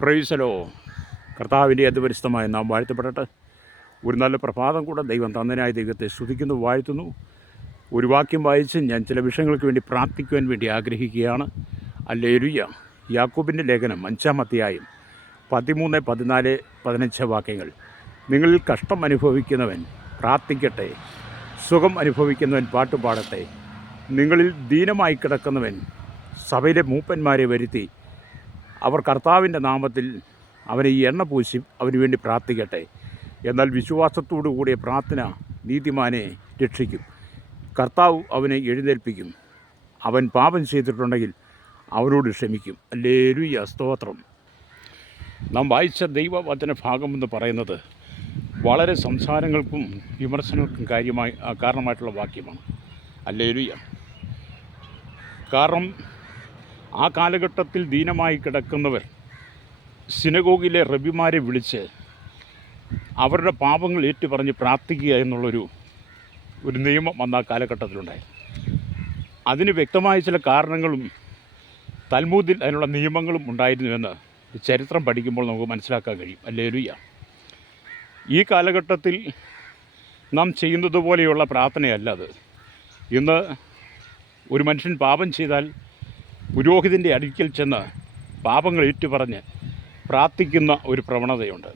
പ്രൈസലോ കർത്താവിന്റെ അതിപരിസ്ഥമായി നാം വാഴ്ത്തപ്പെടട്ടെ. ഒരു നല്ല പ്രഭാതം കൂടെ ദൈവം തന്നനായ ദൈവത്തെ സ്തുതിക്കുന്നു വാഴ്ത്തുന്നു. ഒരു വാക്യം വായിച്ച് ഞാൻ ചില വിഷയങ്ങൾക്ക് വേണ്ടി പ്രാർത്ഥിക്കുവാൻ വേണ്ടി ആഗ്രഹിക്കുകയാണ്. അല്ലേലുയ്യ. യാക്കൂബിന്റെ ലേഖനം അഞ്ചാം അധ്യായം പതിമൂന്ന് പതിനാല് പതിനഞ്ച് വാക്യങ്ങൾ. നിങ്ങളിൽ കഷ്ടം അനുഭവിക്കുന്നവൻ പ്രാർത്ഥിക്കട്ടെ. സുഖം അനുഭവിക്കുന്നവൻ പാട്ടുപാടട്ടെ. നിങ്ങളിൽ ദീനമായി കിടക്കുന്നവൻ സഭയിലെ മൂപ്പന്മാരെ വരുത്തി അവർ കർത്താവിന്റെ നാമത്തിൽ അവനെ ഈ എണ്ണ പൂശി അവന് വേണ്ടി പ്രാർത്ഥിക്കട്ടെ. എന്നാൽ വിശ്വാസത്തോടു കൂടിയ പ്രാർത്ഥന നീതിമാനെ രക്ഷിക്കും. കർത്താവ് അവനെ എഴുന്നേൽപ്പിക്കും. അവൻ പാപം ചെയ്തിട്ടുണ്ടെങ്കിൽ അവനോട് ക്ഷമിക്കും. അല്ലേലുയ്യ സ്തോത്രം. നാം വായിച്ച ദൈവവചന ഭാഗമെന്ന് പറയുന്നത് വളരെ സംസാരങ്ങൾക്കും വിമർശനങ്ങൾക്കും കാര്യമായി കാരണമായിട്ടുള്ള വാക്യമാണ്. അല്ലേലുയ്യ കാരണം ആ കാലഘട്ടത്തിൽ ദീനമായി കിടക്കുന്നവർ സിനഗോഗിലെ റബിമാരെ വിളിച്ച് അവരുടെ പാപങ്ങൾ ഏറ്റുപറഞ്ഞ് പ്രാർത്ഥിക്കുക എന്നുള്ളൊരു ഒരു നിയമം അന്ന് ആ കാലഘട്ടത്തിലുണ്ടായി. അതിന് വ്യക്തമായ ചില കാരണങ്ങളും തൽമൂദിൽ അതിനുള്ള നിയമങ്ങളും ഉണ്ടായിരുന്നുവെന്ന് ചരിത്രം പഠിക്കുമ്പോൾ നമുക്ക് മനസ്സിലാക്കാൻ കഴിയും. അല്ലേലുയ്യ. ഈ കാലഘട്ടത്തിൽ നാം ചെയ്യുന്നത് പോലെയുള്ള പ്രാർത്ഥനയല്ല അത്. ഇന്ന് ഒരു മനുഷ്യൻ പാപം ചെയ്താൽ പുരോഹിതന്റെ അടുക്കൽ ചെന്ന് പാപങ്ങൾ ഏറ്റുപറഞ്ഞ് പ്രാർത്ഥിക്കുന്ന ഒരു പ്രവണതയുണ്ട്.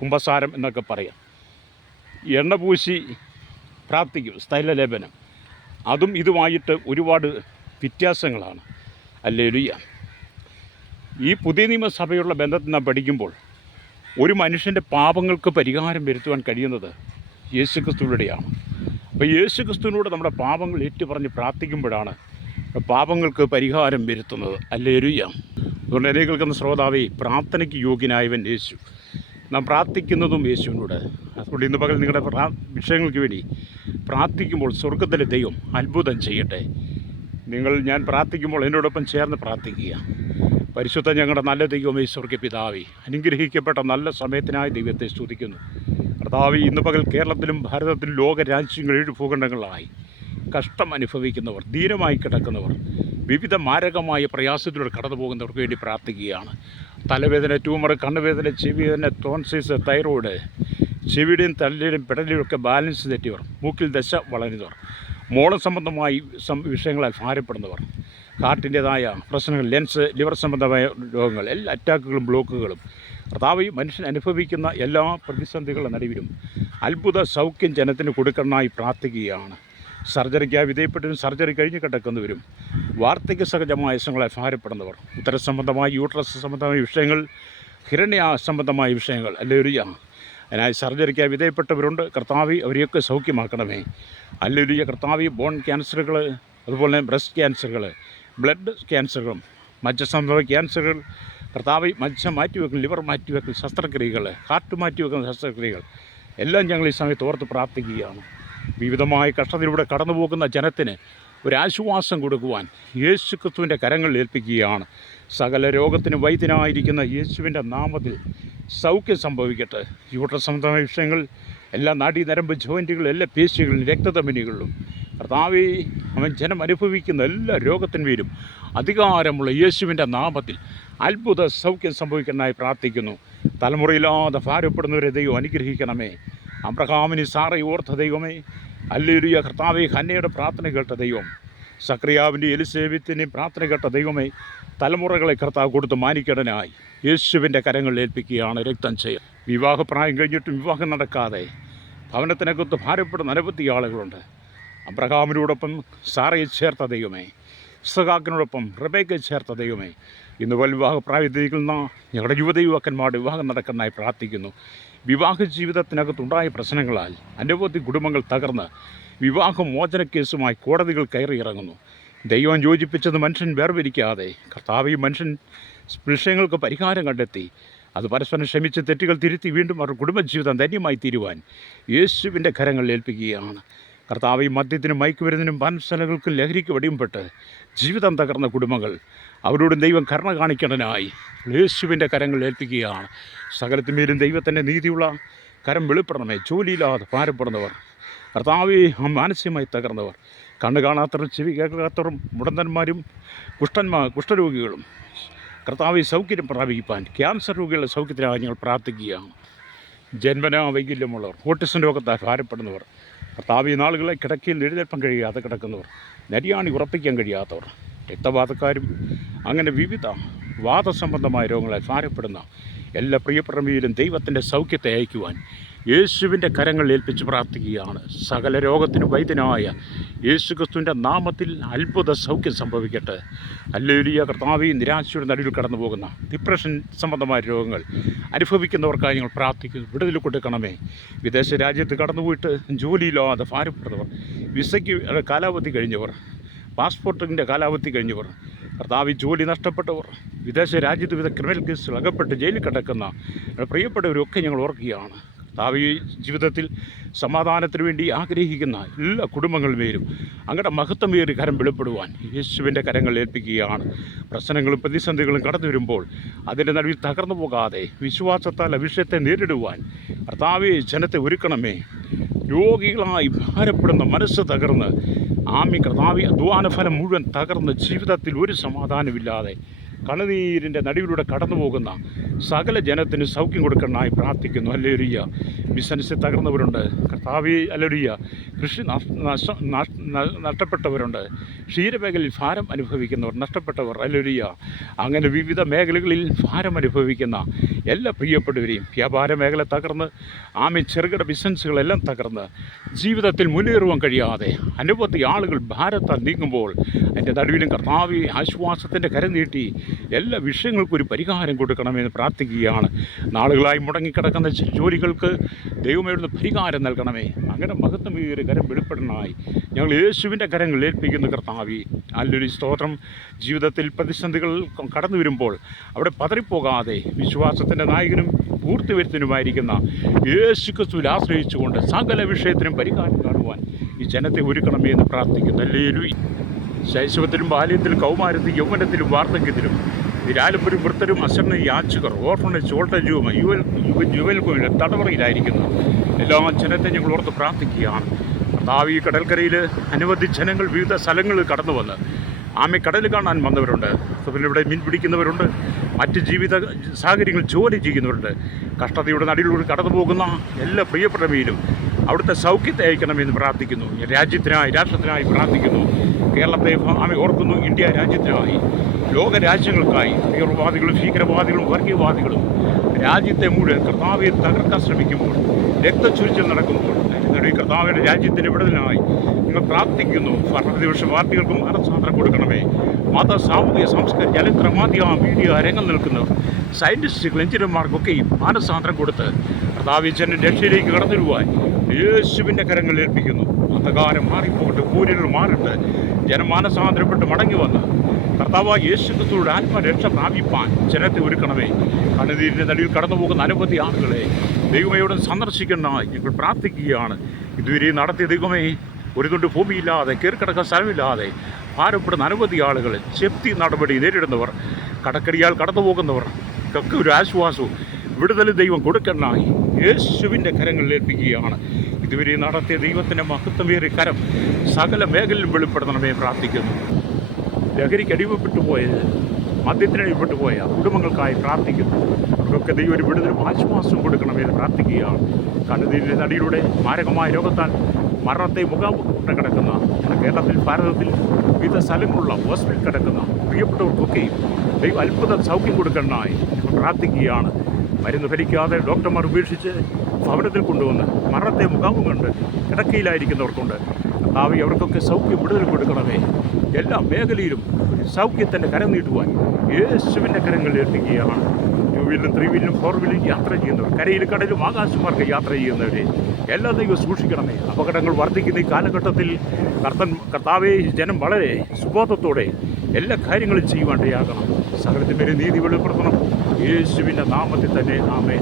കുംഭസാരം എന്നൊക്കെ പറയാം. എണ്ണ പൂശി പ്രാർത്ഥിക്കും സ്ഥൈലലേപനം അതും ഇതുമായിട്ട് ഒരുപാട് വ്യത്യാസങ്ങളാണ്. അല്ലേലുയ്യ. ഈ പുതിയ നിയമസഭയുള്ള ബന്ധത്തിൽ നാം പഠിക്കുമ്പോൾ ഒരു മനുഷ്യന്റെ പാപങ്ങൾക്ക് പരിഹാരം വരുത്തുവാൻ കഴിയുന്നത് യേശുക്രിസ്തുവിലൂടെയാണ്. അപ്പോൾ യേശുക്രിസ്തുവിനോട് നമ്മുടെ പാപങ്ങൾ ഏറ്റുപറഞ്ഞ് പ്രാർത്ഥിക്കുമ്പോഴാണ് പാപങ്ങൾക്ക് പരിഹാരം വരുത്തുന്നത്. അല്ലേലുയ്യ. അതുകൊണ്ട് എന്നെ കേൾക്കുന്ന ശ്രോതാവേ പ്രാർത്ഥനയ്ക്ക് യോഗ്യനായവൻ യേശു. നാം പ്രാർത്ഥിക്കുന്നതും യേശുവിനോട്. അതുകൊണ്ട് ഇന്ന് പകൽ നിങ്ങളുടെ പ്രാ വിഷയങ്ങൾക്ക് വേണ്ടി പ്രാർത്ഥിക്കുമ്പോൾ സ്വർഗത്തിലെ ദൈവം അത്ഭുതം ചെയ്യട്ടെ. നിങ്ങൾ ഞാൻ പ്രാർത്ഥിക്കുമ്പോൾ എന്നോടൊപ്പം ചേർന്ന് പ്രാർത്ഥിക്കുക. പരിശുദ്ധ ഞങ്ങളുടെ നല്ല ദൈവമേ ഈശ്വർക്ക് പിതാവി അനുഗ്രഹിക്കപ്പെട്ട നല്ല സമയത്തിനായി ദൈവത്തെ സ്തുതിക്കുന്നു. കർത്താവ് ഇന്ന് പകൽ കേരളത്തിലും ഭാരതത്തിലും ലോക രാജ്യങ്ങൾ ഏഴ് ഭൂഖണ്ഡങ്ങളായി കഷ്ടം അനുഭവിക്കുന്നവർ ധീരമായി കിടക്കുന്നവർ വിവിധ മാരകമായ പ്രയാസത്തിലൂടെ കടന്നു പോകുന്നവർക്ക് വേണ്ടി പ്രാർത്ഥിക്കുകയാണ്. തലവേദന ട്യൂമർ കണ്ണുവേദന ചെവിവേദന ടോൺസിസ് തൈറോയ്ഡ് ചെവിയുടെയും തലയുടെയും പിടലിലും ഒക്കെ ബാലൻസ് തെറ്റിയവർ മൂക്കിൽ ദശ വളരുന്നവർ മോളം സംബന്ധമായി വിഷയങ്ങളാൽ ഭാരപ്പെടുന്നവർ ഹാർട്ടിന്റേതായ പ്രശ്നങ്ങൾ ലെൻസ് ലിവർ സംബന്ധമായ രോഗങ്ങൾ എല്ലാ അറ്റാക്കുകളും ബ്ലോക്കുകളും കർത്താവ് മനുഷ്യൻ അനുഭവിക്കുന്ന എല്ലാ പ്രതിസന്ധികളുടെ നടുവിലും അത്ഭുത സൗഖ്യം ജനത്തിന് കൊടുക്കണമായി പ്രാർത്ഥിക്കുകയാണ്. സർജറിക്കായി വിധേയപ്പെട്ടവരും സർജറി കഴിഞ്ഞ് കിടക്കുന്നു വരും വാർദ്ധക്യ സഹജമായ അസുഖങ്ങളെ ഭാരപ്പെടുന്നവർ ഉത്തര സംബന്ധമായ യൂട്രസ് സംബന്ധമായ വിഷയങ്ങൾ ഹിരണ്യ സംബന്ധമായ വിഷയങ്ങൾ അല്ലേലുയ്യ. അതിനായി സർജറിക്ക് വിധേയപ്പെട്ടവരുണ്ട്. കർത്താവി അവരെയൊക്കെ സൗഖ്യമാക്കണമേ. അല്ലേലുയ്യ. കർത്താവി ബോൺ ക്യാൻസറുകൾ അതുപോലെ തന്നെ ബ്രസ്റ്റ് ക്യാൻസറുകൾ ബ്ലഡ് ക്യാൻസറുകളും മജ്ജ സംബന്ധമായ ക്യാൻസറുകൾ കർത്താവി മജ്ജ മാറ്റിവെക്കൽ ലിവർ മാറ്റിവെക്കൽ ശസ്ത്രക്രിയകൾ ഹാർട്ട് മാറ്റിവെക്കുന്ന ശസ്ത്രക്രിയകൾ എല്ലാം ഞങ്ങൾ ഈ സമയത്ത് ഓർത്ത് പ്രാർത്ഥിക്കുകയാണ്. വിവിധമായ കഷ്ടതയിലൂടെ കടന്നു പോകുന്ന ജനത്തിന് ഒരാശ്വാസം കൊടുക്കുവാൻ യേശു ക്രിസ്തുവിന്റെ കരങ്ങളിൽ ഏൽപ്പിക്കുകയാണ്. സകല രോഗത്തിന് വൈദ്യനായിരിക്കുന്ന യേശുവിന്റെ നാമത്തിൽ സൗഖ്യം സംഭവിക്കട്ടെ. യൂട്രസ് സംബന്ധമായ വിഷയങ്ങൾ എല്ലാ നാടി നരമ്പ് ജോയിന്റുകളും എല്ലാ പേശികളിലും രക്തധമനികളിലും കർത്താവേ അവൻ ജനം അനുഭവിക്കുന്ന എല്ലാ രോഗത്തിന്മേലും അധികാരമുള്ള യേശുവിന്റെ നാമത്തിൽ അത്ഭുത സൗഖ്യം സംഭവിക്കാനായി പ്രാർത്ഥിക്കുന്നു. തലമുറയില്ലാതെ ഭാരപ്പെടുന്നവരെ ദൈവം അനുഗ്രഹിക്കണമേ. അബ്രഹാമിന് സാറ ഓർത്ത ദൈവമേ. അല്ലേലുയ കർത്താവെ ഹന്നയുടെ പ്രാർത്ഥന കേട്ട ദൈവം. സക്രിയാവിന്റെ എലിസേവ്യത്തിന്റെയും പ്രാർത്ഥന കേട്ട ദൈവമേ തലമുറകളെ കർത്താവ് കൊടുത്ത് മാനിക്കടനായി. യേശുവിന്റെ കരങ്ങളിൽ ഏൽപ്പിക്കുകയാണ് രക്തം ചെയ്യുക വിവാഹപ്രായം കഴിഞ്ഞിട്ടും വിവാഹം നടക്കാതെ ഭവനത്തിനകത്ത് ഭാരപ്പെടുന്ന അനവധി ആളുകളുണ്ട്. അബ്രഹാമിനോടൊപ്പം സാറയെ ചേർത്ത ദൈവമേ ഇസഹാക്കിനോടൊപ്പം റബേക്കെ ചേർത്ത ദൈവമേ. ഇന്ന് വൽ വിവാഹ പ്രായത്തിരിക്കുന്ന ഞങ്ങളുടെ യുവത യുവാക്കന്മാരുടെ വിവാഹം നടക്കുന്നതായി പ്രാർത്ഥിക്കുന്നു. വിവാഹ ജീവിതത്തിനകത്തുണ്ടായ പ്രശ്നങ്ങളാൽ അനവധി കുടുംബങ്ങൾ തകർന്ന് വിവാഹമോചന കേസുമായി കോടതികൾ കയറിയിറങ്ങുന്നു. ദൈവം യോജിപ്പിച്ചത് മനുഷ്യൻ വേർവിരിക്കാതെ കർത്താവ് ഈ മനുഷ്യൻ വിഷയങ്ങൾക്ക് പരിഹാരം കണ്ടെത്തി. അത് പരസ്പരം ക്ഷമിച്ച് തെറ്റുകൾ തിരുത്തി വീണ്ടും അവരുടെ കുടുംബജീവിതം ധന്യമായി തീരുവാൻ യേശുവിന്റെ കരങ്ങളിൽ ഏൽപ്പിക്കുകയാണ്. കർത്താവ് ഈ മദ്യത്തിനും മയക്കുമരുന്നിനും പാൻസലകൾക്കും ലഹരിക്ക് വടിയുംപെട്ട് ജീവിതം തകർന്ന കുടുംബങ്ങൾ അവരോടും ദൈവം കരുണ കാണിക്കണനായി യേശുവിന്റെ കരങ്ങൾ ഏൽപ്പിക്കുകയാണ്. സകലത്തിന്മേലും ദൈവത്തിന്റെ നീതിയുള്ള കരം വെളിപ്പെടണമേ ജോലിയില്ലാതെ ഭാരപ്പെടുന്നവർ കർത്താവെ മാനസികമായി തകർന്നവർ കണ്ണ് കാണാത്തവരും ചെവി കേൾക്കാത്തവരും മുടന്തന്മാരും കുഷ്ഠന്മാർ കുഷ്ഠരോഗികളും കർത്താവ് സൗകര്യം പ്രാപിക്കാൻ ക്യാൻസർ രോഗികളുടെ സൗഖ്യത്തിനായി ഞങ്ങൾ പ്രാർത്ഥിക്കുകയാണ്. ജന്മനാ വൈകല്യമുള്ളവർ ഓട്ടിസം രോഗത്താൽ ഭാരപ്പെടുന്നവർ കർത്താവ് നാളുകളെ കിടക്കയിൽ എഴുന്നേൽപ്പം കഴിയാതെ കിടക്കുന്നവർ നരിയാണി ഉറപ്പിക്കാൻ കഴിയാത്തവർ രക്തവാതക്കാരും അങ്ങനെ വിവിധ വാദസംബന്ധമായ രോഗങ്ങളെ സാരപ്പെടുന്ന എല്ലാ പ്രിയപ്രമിയിലും ദൈവത്തിന്റെ സൗഖ്യത്തെ അയക്കുവാൻ യേശുവിന്റെ കരങ്ങൾ ഏൽപ്പിച്ച് പ്രാർത്ഥിക്കുകയാണ്. സകല രോഗത്തിന് വൈദ്യനായ യേശുക്രിസ്തുവിന്റെ നാമത്തിൽ അത്ഭുത സൗഖ്യം സംഭവിക്കട്ടെ. അല്ലേലിയ കർത്താവി നിരാശയുടെ നടുവിൽ കടന്നു പോകുന്ന ഡിപ്രഷൻ സംബന്ധമായ രോഗങ്ങൾ അനുഭവിക്കുന്നവർക്കായി ഞങ്ങൾ പ്രാർത്ഥിക്കുന്നു. വിടുതൽ കൊടുക്കണമേ. വിദേശ രാജ്യത്ത് കടന്നുപോയിട്ട് ജോലിയില്ലാതെ ഭാരപ്പെടുന്നവർ വിസയ്ക്ക് കാലാവധി കഴിഞ്ഞവർ പാസ്പോർട്ടിന്റെ കാലാവധി കഴിഞ്ഞവർ കർത്താവ് ജോലി നഷ്ടപ്പെട്ടവർ വിദേശ രാജ്യത്ത് വിവിധ ക്രിമിനൽ കേസിൽ അകപ്പെട്ട് ജയിലിൽ കിടക്കുന്ന പ്രിയപ്പെട്ടവരൊക്കെ ഞങ്ങൾ ഓർക്കുകയാണ്. കർത്താവ് ജീവിതത്തിൽ സമാധാനത്തിന് വേണ്ടി ആഗ്രഹിക്കുന്ന എല്ലാ കുടുംബങ്ങളുമേലും അങ്ങയുടെ മഹത്വമേറി കരം വെളിപ്പെടുവാൻ യേശുവിന്റെ കരങ്ങൾ ഏൽപ്പിക്കുകയാണ്. പ്രശ്നങ്ങളും പ്രതിസന്ധികളും കടന്നു വരുമ്പോൾ അതിന്റെ നടുവിൽ തകർന്നു പോകാതെ വിശ്വാസത്താൽ അവിഷയത്തെ നേരിടുവാൻ കർത്താവെ ജനത്തെ ഒരുക്കണമേ. രോഗികളായി ഭാരപ്പെടുന്ന മനസ്സ് തകർന്ന് ആമി കർത്താവി അധ്വാനഫലം മുഴുവൻ തകർന്ന് ജീവിതത്തിൽ ഒരു സമാധാനമില്ലാതെ കണ്ണുനീരിന്റെ നടുവിലൂടെ കടന്നു പോകുന്ന സകല ജനത്തിന് സൗഖ്യം കൊടുക്കണമായി പ്രാർത്ഥിക്കുന്നു. അല്ലൊരിയ ബിസിനസ് തകർന്നവരുണ്ട്. കർത്താവി അല്ലൊരിയ കൃഷി നഷ്- നഷ്ട- നഷ്- നഷ്ടപ്പെട്ടവരുണ്ട്. ക്ഷീരമേഖലയിൽ ഭാരം അനുഭവിക്കുന്നവർ നഷ്ടപ്പെട്ടവർ അല്ലൊരിയ അങ്ങനെ വിവിധ മേഖലകളിൽ ഭാരം അനുഭവിക്കുന്ന എല്ലാ പ്രിയപ്പെട്ടവരെയും വ്യാപാര മേഖല തകർന്ന് ആമി ചെറുകിട ബിസിനസ്സുകളെല്ലാം തകർന്ന് ജീവിതത്തിൽ മുന്നേറുവാൻ കഴിയാതെ അനുഭവത്തിൽ ആളുകൾ ഭാരത്താൽ നീങ്ങുമ്പോൾ അതിന്റെ നടുവിലും കർത്താവി ആശ്വാസത്തിന്റെ കരം നീട്ടി എല്ലാ വിഷയങ്ങൾക്കും ഒരു പരിഹാരം കൊടുക്കണമെന്ന് പ്രാർത്ഥിക്കുകയാണ്. നാളുകളായി മുടങ്ങിക്കിടക്കുന്ന ജോലികൾക്ക് ദൈവമേടുന്ന പരിഹാരം നൽകണമേ. അങ്ങനെ മഹത്വമേറിയ കരം വെളിപ്പെടണമായി. ഞങ്ങൾ യേശുവിന്റെ കരങ്ങൾ ഏൽപ്പിക്കുന്ന കർത്താവി നല്ലൊരു സ്തോത്രം. ജീവിതത്തിൽ പ്രതിസന്ധികൾ കടന്നു വരുമ്പോൾ അവിടെ പതറിപ്പോകാതെ വിശ്വാസത്തിന്റെ നായകനും പൂർത്തിവരുത്തനുമായിരിക്കുന്ന യേശു ക്രിസ്തുവിൽ ആശ്രയിച്ചുകൊണ്ട് സകല വിഷയത്തിനും പരിഹാരം കാണുവാൻ ഈ ജനത്തെ ഒരുക്കണമേ എന്ന് പ്രാർത്ഥിക്കുന്നു. അല്ലേലു ശൈശവത്തിലും ബാല്യത്തിലും കൗമാരത്തിലും യൗവനത്തിലും വാർദ്ധക്യത്തിലും നിരാലപ്പരും വൃത്തരും അശരണ യാചകർ ഓർഫണേജ് ഓൾട്ടേജ് ഹോം യുവൽ യുവ- യുവൽ കോയിലെ തടവറയിലായിരിക്കുന്നു. എല്ലാ ജനത്തെ ഞങ്ങൾ ഓർത്ത് പ്രാർത്ഥിക്കുകയാണ്. കർത്താവ് ഈ കടൽക്കരയിൽ അനവധി ജനങ്ങൾ വിവിധ സ്ഥലങ്ങളിൽ കടന്നു വന്ന് ആമെ കടൽ കാണാൻ വന്നവരുണ്ട്. പിന്നെ ഇവിടെ മീൻ പിടിക്കുന്നവരുണ്ട്. മറ്റ് ജീവിത സാഹചര്യങ്ങൾ ജോലി ചെയ്യുന്നവരുണ്ട്. കഷ്ടതയുടെ നടിയിലൂടെ കടന്നു പോകുന്ന എല്ലാ പ്രിയപ്പെട്ടവയിലും അവിടുത്തെ സൗഖ്യത്തെ അയക്കണമെന്ന് പ്രാർത്ഥിക്കുന്നു. രാജ്യത്തിനായി രാഷ്ട്രത്തിനായി പ്രാർത്ഥിക്കുന്നു. കേരളത്തെ ആമെ ഓർക്കുന്നു ഇന്ത്യ രാജ്യത്തിനായി. ലോക രാജ്യങ്ങൾക്കായി തീവ്രവാദികളും ഭീകരവാദികളും വർഗീയവാദികളും രാജ്യത്തെ മുഴുവൻ കർത്താവെ തകർക്കാൻ ശ്രമിക്കുമ്പോൾ രക്തച്ചുരിച്ചൽ നടക്കുമ്പോൾ ഈ കർത്താവിന്റെ രാജ്യത്തിന്റെ വിടുതലിനായി നിങ്ങൾ പ്രാർത്ഥിക്കുന്നു. ഭരണദിവസ പാർട്ടികൾക്കും മനസ്സാന്തരം കൊടുക്കണമേ. മത സാമൂഹിക സാംസ്കാരിക ചലച്ചിത്ര മാധ്യമ മീഡിയ രംഗം നിൽക്കുന്നവർ സയന്റിസ്റ്റുകൾ എഞ്ചിനീയർമാർക്കൊക്കെയും മാനസാന്തരം കൊടുത്ത് കർത്താവിച്ചന്റെ രക്ഷയിലേക്ക് കടന്നിടുവാൻ യേശുവിന്റെ കരങ്ങൾ ഏൽപ്പിക്കുന്നു. അന്ധകാരം മാറിപ്പോകട്ടെ കൂരികൾ മാറിട്ട്. ജനമാനസാന്തരപ്പെട്ട് മടങ്ങി വന്ന് കർത്താവ് യേശു ക്രിസ്തുവിടെ ആത്മരക്ഷ പ്രാപിപ്പാൻ ജനത്തെ ഒരുക്കണമേ. കണ്ണുനീരിന്റെ നടിയിൽ കടന്നു പോകുന്ന അനവധി ആളുകളെ ദൈവമയോട് സന്ദർശിക്കുന്ന ഞങ്ങൾ പ്രാർത്ഥിക്കുകയാണ്. ഇതുവരെ നടത്തിയ ദൈവമേ ഒരു തുണ്ട് ഭൂമിയില്ലാതെ കയറിക്കിടക്കാൻ സ്ഥലമില്ലാതെ ഭാരപ്പെടുന്ന അനവധി ആളുകൾ ചെപ്തി നടപടി നേരിടുന്നവർ കടക്കടിയാൽ കടന്നു പോകുന്നവർ ഒക്കെ ഒരു ആശ്വാസവും വിടുതൽ ദൈവം കൊടുക്കണമായി. യേശുവിന്റെ കരങ്ങളിൽ ഏൽപ്പിക്കുകയാണ്. ഇതുവരെ നടത്തിയ ദൈവത്തിന്റെ മഹത്വമേറിയ കരം സകല മേഖലയിലും വെളിപ്പെടുത്തണമേ പ്രാർത്ഥിക്കുന്നു. ലഹരിക്ക് അടിമപ്പെട്ടു പോയത് മദ്യത്തിന് അടിമപ്പെട്ടു പോയ കുടുംബങ്ങൾക്കായി പ്രാർത്ഥിക്കുന്നു. അവർക്കൊക്കെ ദൈവം ഒരു വിടുതലും ആശ്വാസവും കൊടുക്കണമെന്ന് പ്രാർത്ഥിക്കുകയാണ്. കണ്ണുതീരിന്റെ നടിയിലൂടെ മാരകമായ രോഗത്താൽ മരണത്തെ മുഖാമുഖം കിടക്കുന്ന കേരളത്തിൽ ഭാരതത്തിൽ വിവിധ സ്ഥലങ്ങളുള്ള ഹോസ്പിറ്റൽ കിടക്കുന്ന പ്രിയപ്പെട്ടവർക്കൊക്കെയും ദൈവം അത്ഭുത സൗഖ്യം കൊടുക്കണമായി പ്രാർത്ഥിക്കുകയാണ്. മരുന്ന് ഫലിക്കാതെ ഡോക്ടർമാർ ഉപേക്ഷിച്ച് ഭവനത്തിൽ കൊണ്ടുവന്ന് മരണത്തെ മുഖാമുഖം കണ്ട് കിടക്കയിലായിരിക്കുന്നവർക്കുണ്ട്. ഭാവി അവർക്കൊക്കെ സൗഖ്യം വിടുതൽ കൊടുക്കണമേ. എല്ലാ മേഖലയിലും സൗഖ്യത്തിന്റെ കരം നീട്ടുവാൻ യേശുവിന്റെ കരങ്ങൾ ഏൽപ്പിക്കുകയാണ്. ടു വീലിലും ത്രീ വീലിലും ഫോർ വീലിലും യാത്ര ചെയ്യുന്നവർ കരയിൽ കടലും ആകാശമാർക്ക് യാത്ര ചെയ്യുന്നവരെ എല്ലാ ദൈവം സൂക്ഷിക്കണമേ. അപകടങ്ങൾ വർദ്ധിക്കുന്ന ഈ കാലഘട്ടത്തിൽ കർത്തൻ കർത്താവെ ജനം വളരെ സുബോധത്തോടെ എല്ലാ കാര്യങ്ങളും ചെയ്യുവാണ്ടയാകണം സകലത്തിന്റെ നീതി വെളിപ്പെടുത്തണം. യേശുവിന്റെ നാമത്തിൽ തന്നെ ആമേ